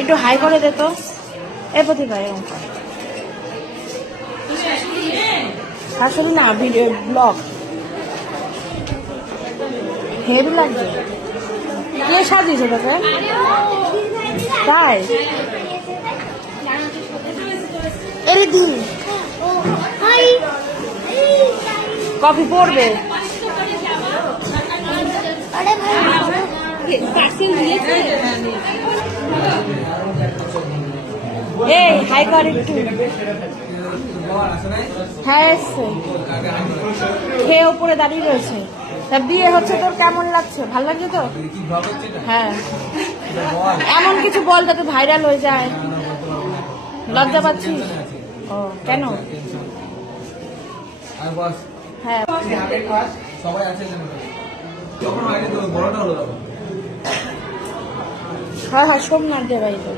একটু হাই করে দে তো। এ প্রতিভা এরকম আসলে না, ভিডিও ব্লগ হেভি লাগছে। কে সাজিয়েছে তোকে? তাই এরে দি কপি পড়বে। এই হাই কর একটু। হ্যাঁ এসছে, খেয়ে ওপরে দাঁড়িয়ে রয়েছে। তা বিয়ে হচ্ছে তোর কেমন লাগছে? ভালো লাগছে তো? হ্যাঁ, এমন কিছু বল যাতে ভাইরাল হয়ে যায়। লজ্জা পাচ্ছিস? ও কেন? হ্যাঁ হ্যাঁ হ্যাঁ, সোমনাথ দেবাই তো।